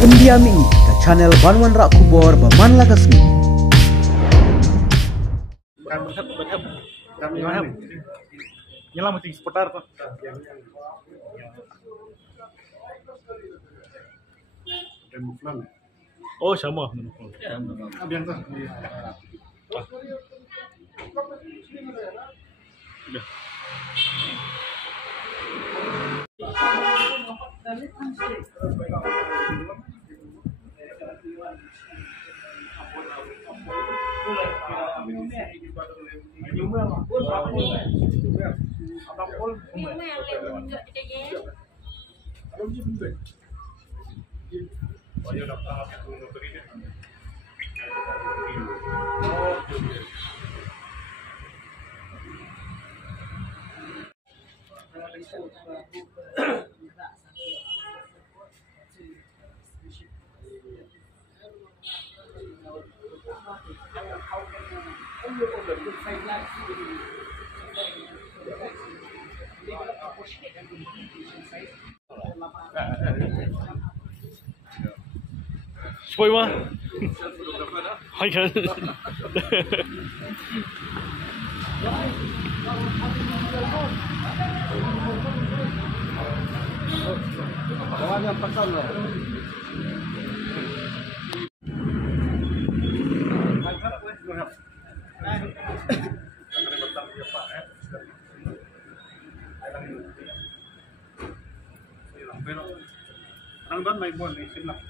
India mi ke channel Banwan Rak Kubor Baman Lagasmi. Nyelamatin seputar tuh. Oh sama. Biar tuh. Udah. Spoil mah? Hai kan? Jangan yang pasal lah. Pero, ang doon may buwan, isin lang.